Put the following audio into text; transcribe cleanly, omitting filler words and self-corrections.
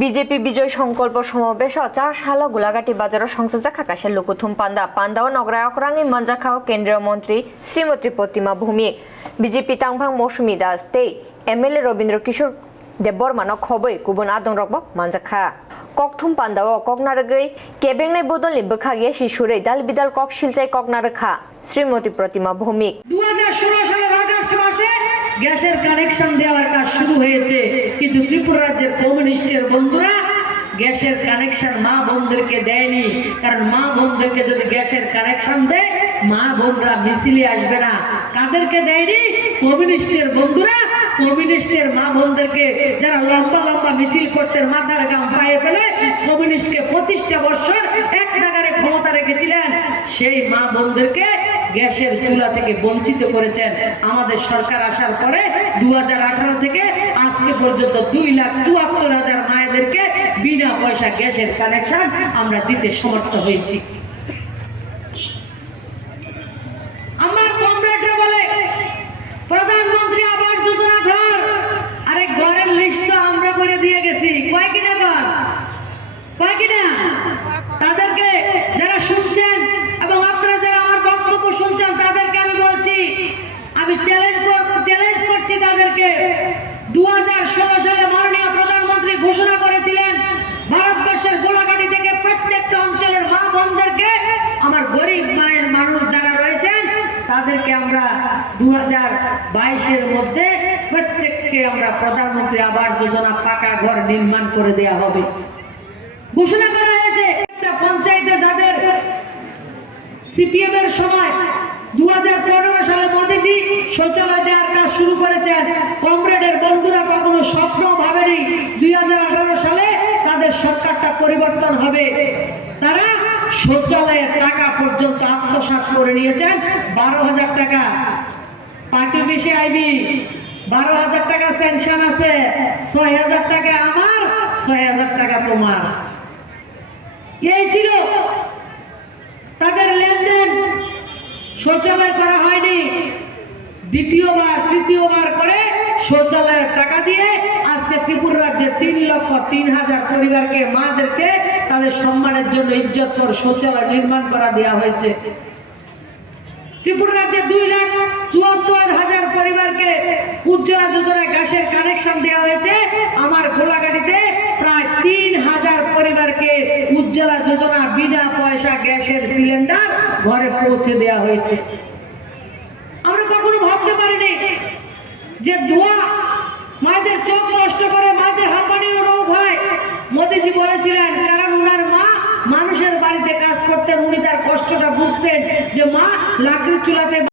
BJP বিজয় সংকল্প সমাবেশ চারশাল গুলাগাটি বাজার সংসদে খাকাশে লুকুথুম পান্দা ও নগরায়করাঙি মঞ্জাখাও কেন্দ্রীয় মন্ত্রী শ্রীমতী প্রতিমা ভৌমিক বিজেপি তাংভাং মৌসুমী দাস তেই এমএলএ রবীন্দ্র কিশোর দেববর্মান খবৈ গুবুন আদং রকব মঞ্জাখা ককথুম পান্দা ও ককনারগৈ কেবেংনাই বদলনি বখাগিয়ে শিশুরে দাল বিদাল কক শিলচাই ককনারখা শ্রীমতী প্রতিমা ভৌমিক 2016 সালের আগস্ট মাসে গ্যাসের কানেকশন দেওয়ার কাজ শুরু হয়েছে, কিন্তু ত্রিপুরা রাজ্যের কমিউনিস্টের বন্ধুরা গ্যাসের কানেকশন মা বোনদেরকে দেয়নি। কারণ মা বোনদেরকে যদি গ্যাসের কানেকশন দেয় মা বোনরা মিছিলে আসবে না। কাদেরকে দেয়নি? কমিউনিস্টের বন্ধুরা কমিউনিস্টের মা বোনদেরকে, যারা লম্বা লম্বা মিছিল করতে মাথার গাম পায়ে ফেলে কমিউনিস্টকে 25টা বছর এক নাগারে ক্ষমতা রেখেছিলেন, সেই মা বোনদেরকে গ্যাসের চুলা থেকে বঞ্চিত করেছেন। আমাদের সরকার আসার পরে 2018 থেকে আজকে পর্যন্ত 2,74,000 মায়েদেরকে বিনা পয়সা গ্যাসের কানেকশন আমরা দিতে সমর্থ হয়েছি। আমার কমরেডরা বলে প্রধানমন্ত্রী আবাস যোজনা ঘর, আরে ঘরের লিস্ট তো আমরা করে দিয়ে গেছি, কয় কিনা ঘর, কয় কিনা? তাদেরকে যারা শুনছেন এবং আপনারা যারা আমার বক্তব্য শুনছেন তাদেরকে আমি বলছি, আমি চ্যালেঞ্জ করছি তাদেরকে। 2016 সালে মাননীয় প্রধানমন্ত্রী ঘোষণা করেছিলেন ভারতবর্ষের গোলাঘাটি থেকে প্রত্যেকটা অঞ্চলের মা বোনদেরকে, আমার গরিব মায়ের মানুষ যারা রয়েছেন তাদেরকে আমরা 2022-এর মধ্যে প্রত্যেককে আমরা প্রধানমন্ত্রী আবাস যোজনা পাকা ঘর নির্মাণ করে দেয়া হবে ঘোষণা করা হয়েছে। পঞ্চায়েতে যাদের সিপিএম এর সময় 2015 সালে মোদিজি শৌচালয় দেওয়ার কাজ শুরু করেছেন, কমরেডের বন্ধুরা কখনো স্বপ্ন ভাবেনি 2018 সালে তাদের সরকারটা পরিবর্তন হবে। তারা শৌচালয়ের টাকা পর্যন্ত আত্মসাৎ করে নিয়েছেন। 12,000 টাকা পার্টি বেশি আইবি, 12,000 টাকা সেনশন আছে, 6,000 টাকা আমার, 6,000 টাকা তোমার। এই ছিল তাদের লেনদেন। শৌচালয় করা হয়নি, দ্বিতীয়বার তৃতীয়বার করে শৌচালয়ের টাকা দিয়ে আজকে ত্রিপুরা রাজ্যে 3,03,000 পরিবারকে, মাদেরকে তাদের সম্মানের জন্য ইজ্জতকর শৌচালয় নির্মাণ করা দেওয়া হয়েছে। ত্রিপুরা রাজ্যে 2,74,000 পরিবারকে উজ্জ্বলা যোজনায় গ্যাসের কানেকশন দেওয়া হয়েছে। আমার গোলাঘাটিতে প্রায় 3,000 পরিবারকে উজ্জ্বলা যোজনা বিনা পয়সা গ্যাসের সিলিন্ডার ঘরে পৌঁছে দেওয়া হয়েছে। আমরা কখনো ভাবতে পারিনি যে দোয়া মায়েদের চোখ নষ্ট করে, মায়েদের হাঁপানিও রোগ হয়। মোদিজি বলেছিলেন, কারণ উনার মা মানুষের বাড়িতে কাজ করতেন, উনি তার কষ্টটা বুঝতেন যে মা লাকড়ির চুলাতে